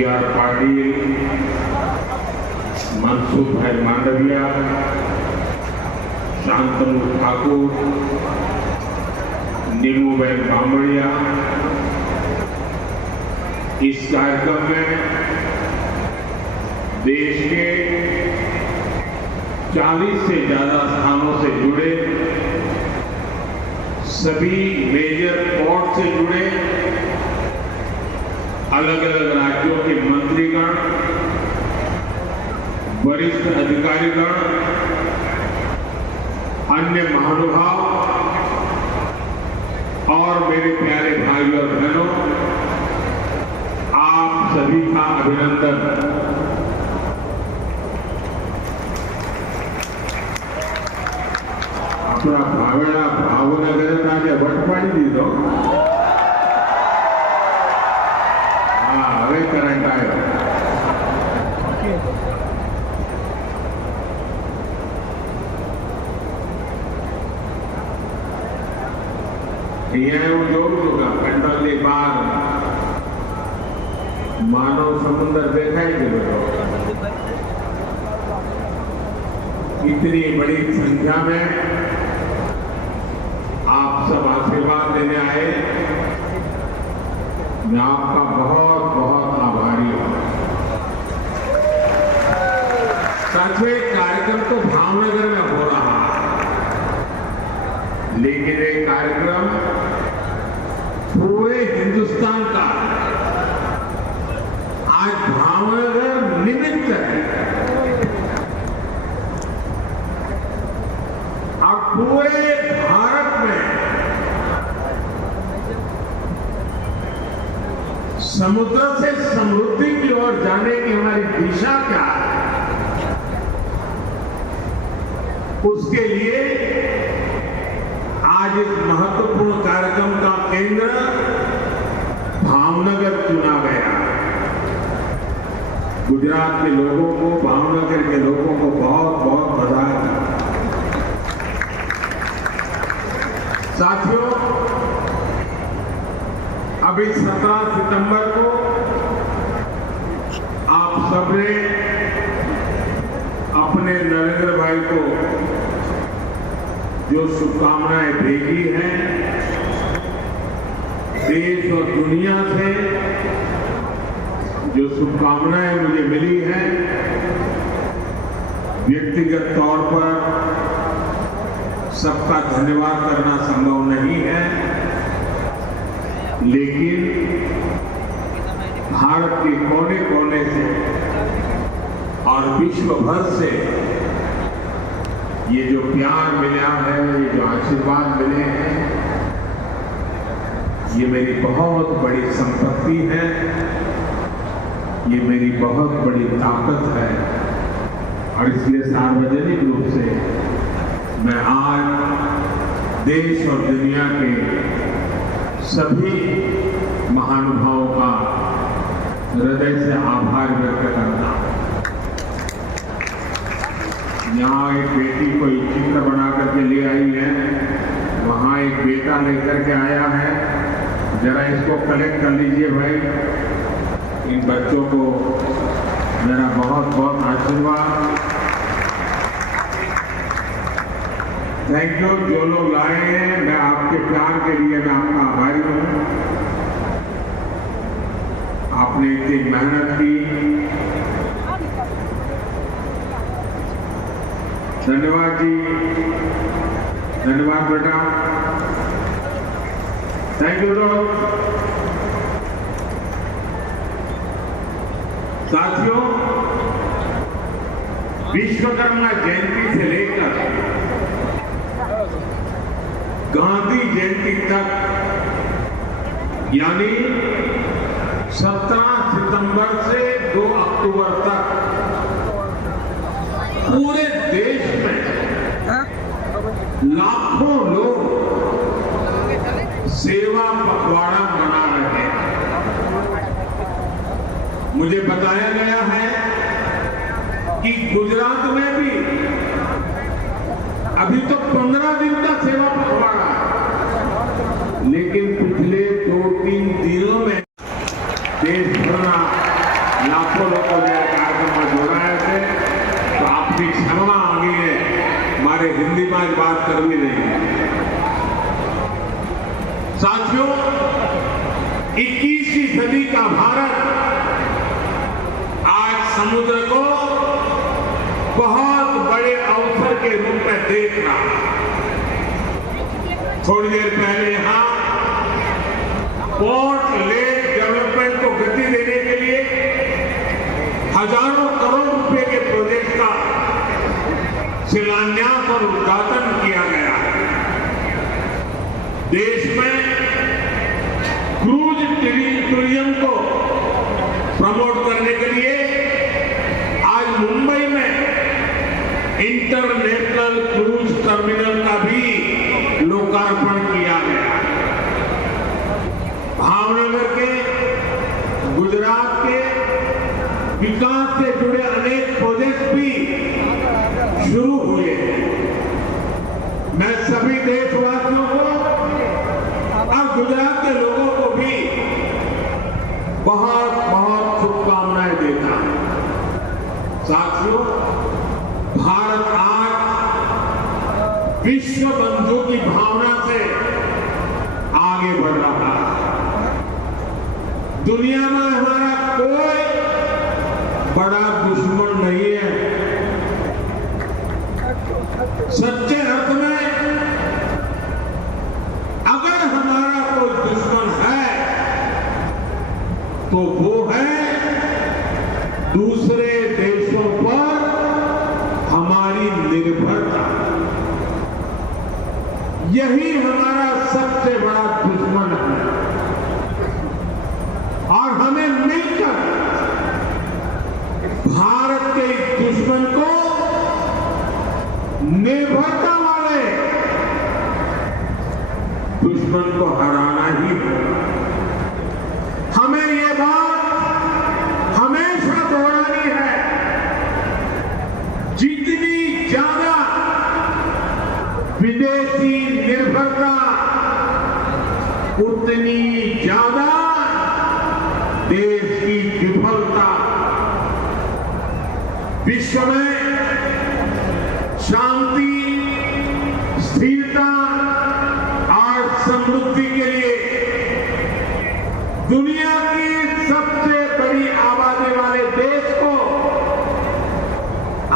CR Patil, Mansukh भाई मांडविया, शांतनु ठाकुर, नीलूबेन बामड़िया। इस कार्यक्रम में देश के 40 से ज्यादा स्थानों से जुड़े, सभी मेजर पोर्ट से जुड़े, अलग अलग राज्यों के मंत्रीगण, वरिष्ठ अधिकारीगण, अन्य महानुभाव और मेरे प्यारे भाई और बहनों, आप सभी का अभिनंदन। अपना भावेड़ा भावनगर આજે વટ પાડી દીધો। હા, હવે કરંટ આવ્યો। અહીંયા હું જોઉં છું કે કંડલની બહાર માનવ સમુદ્ર દેખાઈ ગયો। इतनी बड़ी संख्या में आप सब आशीर्वाद देने आए, मैं आपका बहुत बहुत आभारी हूं। साथियों, एक कार्यक्रम तो भावनगर में हो रहा है, लेकिन एक कार्यक्रम पूरे हिंदुस्तान का आज भावनगर निमित्त है। अब पूरे भारत में समुद्र से समृद्धि की ओर जाने की हमारी दिशा क्या है, उसके लिए आज इस महत्वपूर्ण कार्यक्रम का केंद्र भावनगर चुना गया। गुजरात के लोगों को, भावनगर के लोगों को बहुत बहुत बधाई। साथियों, अभी 17 सितंबर को आप सबने अपने नरेंद्र भाई को जो शुभकामनाएं भेजी हैं, देश और दुनिया से जो शुभकामनाएं मुझे मिली हैं, व्यक्तिगत तौर पर सबका धन्यवाद करना संभव नहीं है, लेकिन भारत के कोने कोने से और विश्व भर से ये जो प्यार मिला है, ये जो आशीर्वाद मिले हैं, ये मेरी बहुत बड़ी संपत्ति है, ये मेरी बहुत बड़ी ताकत है। और इसलिए सार्वजनिक रूप से मैं आज देश और दुनिया के सभी महानुभावों का हृदय से आभार व्यक्त करता हूं। यहाँ एक बेटी कोई चित्र बना करके ले आई है, वहाँ एक बेटा लेकर के आया है, जरा इसको कलेक्ट कर लीजिए भाई। इन बच्चों को मेरा बहुत बहुत आशीर्वाद। Thank you. जो लोग लाए हैं, मैं आपके प्यार के लिए मैं आपका आभारी हूं। आपने इतनी मेहनत की, धन्यवाद जी, धन्यवाद बेटा, थैंक यू लोग। साथियों, विश्वकर्मा जयंती से लेकर गांधी जयंती तक, यानी 17 सितंबर से 2 अक्टूबर तक पूरे देश में लाखों लोग सेवा पखवाड़ा मना रहे हैं। मुझे बताया गया है कि गुजरात में भी अभी तो 15 दिन का सेवा पखवाड़ा, लेकिन पिछले 2-3 दिनों में देश भर 21वीं सदी का भारत आज समुद्र को बहुत बड़े अवसर के रूप में देख रहा है। थोड़ी देर पहले यहां पोर्ट लेक डेवलपमेंट को गति देने के लिए हजारों करोड़ रुपए के प्रोजेक्ट का शिलान्यास और उद्घाटन किया गया है। देश में क्रूज टूरिज्म को प्रमोट करने के लिए आज मुंबई में इंटरनेशनल क्रूज टर्मिनल का भी लोकार्पण किया गया है। भावनगर के, गुजरात के विकास से जुड़े अनेक प्रोजेक्ट भी शुरू हुए हैं। मैं सभी देशवासियों को और गुजरात के लोगों को भी बहुत बहुत शुभकामनाएं देता हूं। साथियों, भारत आज विश्व बंधु की भावना से आगे बढ़ रहा है। दुनिया में हमारा कोई बड़ा दुश्मन नहीं है। सच्चे अर्थ में अगर हमारा कोई दुश्मन है तो वो है दूसरे देशों पर हमारी निर्भरता। यही हमारा सबसे बड़ा दुश्मन है और हमें मिलकर भारत के इस दुश्मन को निर्भरता वाले दुश्मन को हराना ही होगा। हमें ये बात हमेशा दोहरानी है, जितनी ज्यादा विदेशी निर्भरता उतनी ज्यादा देश की विफलता। विश्व में शांति, स्थिरता और समृद्धि के लिए दुनिया की सबसे बड़ी आबादी वाले देश को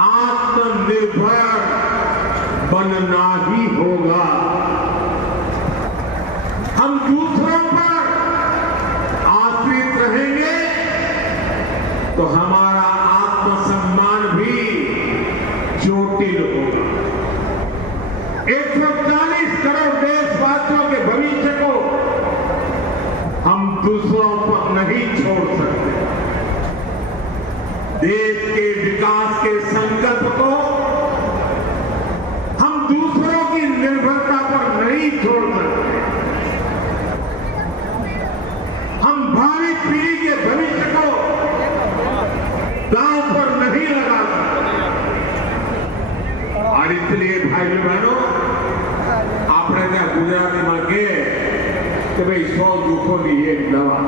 आत्मनिर्भर बनना ही होगा। हम दूसरों पर आश्रित रहेंगे तो हमारा आत्मसम्मान भी चोटिल होगा। 140 करोड़ देशवासियों के भविष्य को हम दूसरों पर नहीं छोड़ सकते। देश के विकास के संकल्प को हम दूसरों की निर्भरता पर नहीं छोड़ सकते। हम भावी पीढ़ी के भविष्य को दांव पर नहीं लगा सकते। और इसलिए भाई बहनों, आपने क्या गुजराती में कहे कि भाई 100 दुखों की एक दवा,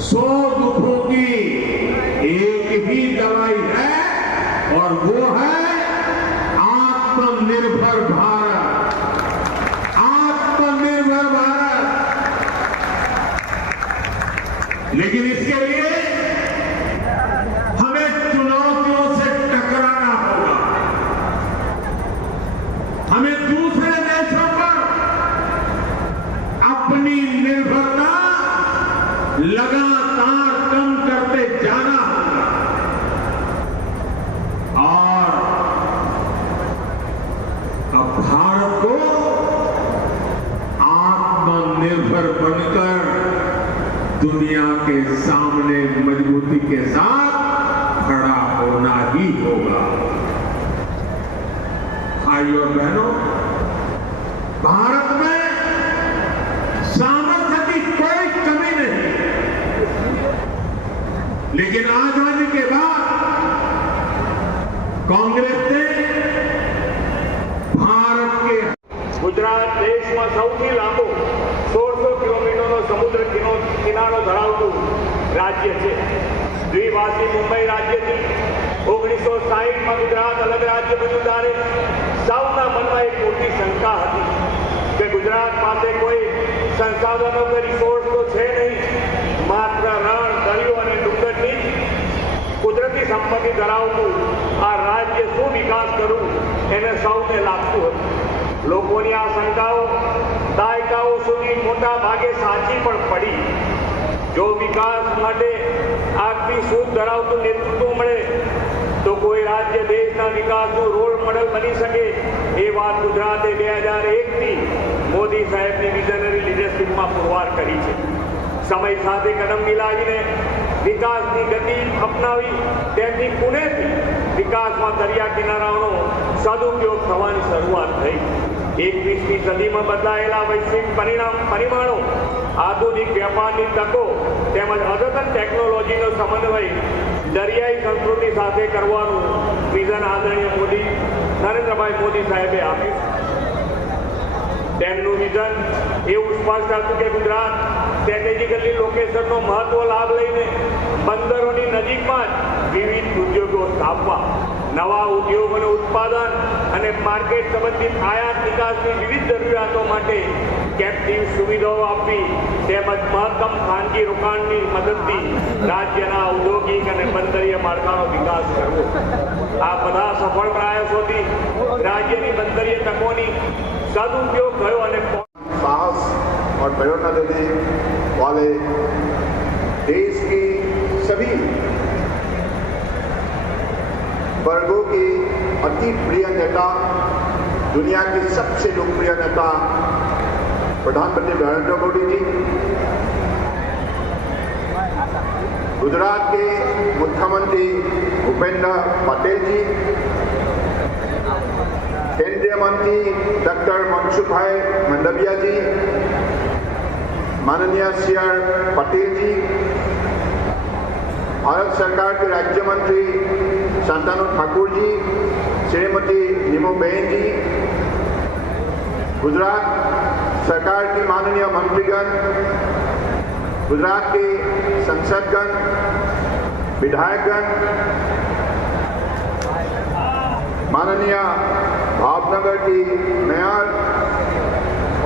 100 दुखों की एक ही दवाई है और वो है आत्मनिर्भर भारत। आत्मनिर्भर भारत। लेकिन इसके लिए हमें चुनौतियों से टकराना होगा। हमें दूसरे देशों पर अपनी निर्भरता लगातार कम करते जाना होगा और अब भारत को आत्मनिर्भर बनकर दुनिया के सामने मजबूती के साथ खड़ा होना ही होगा। भाइयों और बहनों, भारत में सामर्थ्य की कोई कमी नहीं, लेकिन आजादी के बाद कांग्रेस ने भारत के गुजरात देश में સૌથી લાંબો 1600 કિલોમીટરનો સમુદ્ર કિનારો ધરાવતું રાજ્ય છે। દ્વિભાષી મુંબઈ રાજ્યથી 1960માં ગુજરાત અલગ રાજ્ય બન્યું ત્યારે સૌના મનમાં એક મોટી શંકા હતી કે ગુજરાત પાસે કોઈ સંસાધનો કે રિસોર્સ તો છે નહીં, ધરાવતું આ રાજ્ય શું વિકાસ કરું એને સૌને લાગતું હતું. લોકોની આ શંકાઓ દાયકાઓ સુધી મોટા ભાગે સાચી પણ પડી. જો વિકાસ માટે આગવી સૂઝ ધરાવતું નેતૃત્વ મળે તો કોઈ રાજ્ય દેશના વિકાસનું રોલ મોડેલ બની શકે એ વાત ગુજરાતે 2001થી મોદી સાહેબની વિઝનરી લીડરશીપમાં પુરવાર કરી છે. સમય સાથે કદમ મિલાવીને વિકાસની ગતિ અપનાવી તેથી પુણેથી વિકાસમાં દરિયા કિનારાઓનો સદુપયોગ થવાની શરૂઆત થઈ. 21મી સદીમાં બદલાયેલા વૈશ્વિક પરિમાણો, આધુનિક વ્યાપારની તકો તેમજ અદ્યતન ટેકનોલોજીનો સમન્વય દરિયાઈ સંસ્કૃતિ સાથે કરવાનું વિઝન આદરણીય નરેન્દ્રભાઈ મોદી સાહેબે આપ્યું. તેમનું વિઝન એવું સ્પષ્ટ હતું કે ગુજરાત સ્ટ્રેટેજિકલી લોકેશનનો મહત્વ લાભ લઈને બંદરોની નજીકમાં જ વિવિધ ઉદ્યોગો સ્થાપવા, નવા ઉદ્યોગોનું ઉત્પાદન અને માર્કેટ સંબંધિત આયાત નિકાસની વિવિધ જરૂરિયાતો માટે કેપ્ટિવ સુવિધાઓ આપવી તેમજ મહત્તમ ખાનગી રોકાણની મદદથી રાજ્યના ઔદ્યોગિક અને બંદરીય માળખાનો વિકાસ કરવો. આ બધા સફળ પ્રયાસોથી રાજ્યની બંદરીય તકોની સદુપયોગ થયો અને साहस और प्रेरणा देने वाले देश के सभी वर्गों के अति प्रिय नेता, दुनिया के सबसे लोकप्रिय नेता प्रधानमंत्री नरेंद्र मोदी जी, गुजरात के मुख्यमंत्री भूपेंद्र पटेल जी, केंद्रीय मंत्री डॉक्टर मनसुख भाई मंडविया जी, माननीय सी.आर. पटेल जी, भारत सरकार के राज्य मंत्री शांतानु ठाकुर जी, श्रीमती नीमूबेन जी, गुजरात सरकार की माननीय मंत्रीगण, गुजरात के संसदगण, विधायकगण, माननीय भावनगर की मेयर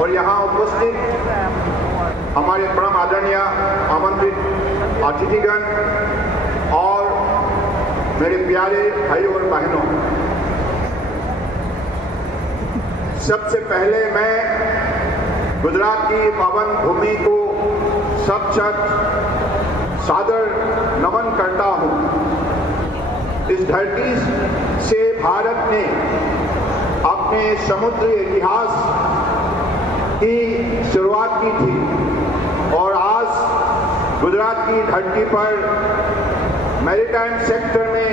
और यहाँ उपस्थित हमारे परम आदरणीय आमंत्रित अतिथिगण और मेरे प्यारे भाइयों और बहनों, सबसे पहले मैं गुजरात की पावन भूमि को सत सादर नमन करता हूँ. इस धरती से भारत ने अपने समुद्री इतिहास की शुरुआत की थी और आज गुजरात की धरती पर मैरीटाइम सेक्टर में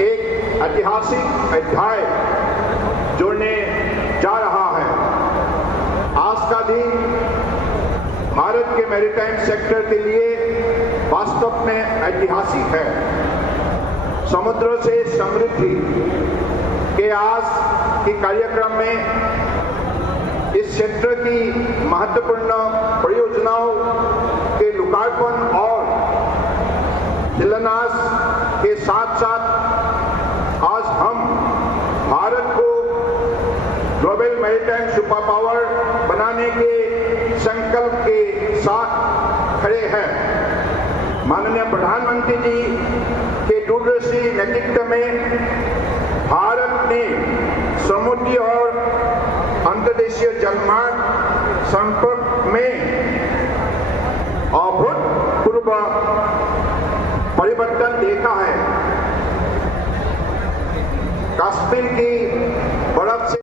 एक ऐतिहासिक अध्याय जोड़ने जा रहा है. आज का दिन भारत के मैरीटाइम सेक्टर के लिए वास्तव में ऐतिहासिक है. समुद्र से समृद्धि के आज के कार्यक्रम में इस क्षेत्र की महत्वपूर्ण परियोजनाओं के लोकार्पण और शिलान्यास के साथ साथ आज हम भारत को ग्लोबल मैरीटाइम सुपर पावर बनाने के संकल्प के साथ खड़े हैं. माननीय प्रधानमंत्री जी के दूरदर्शी नेतृत्व में भारत ने समुद्री और अंतर्देशीय जलमार्ग संपर्क में अभूतपूर्व परिवर्तन देखा है. कश्मीर की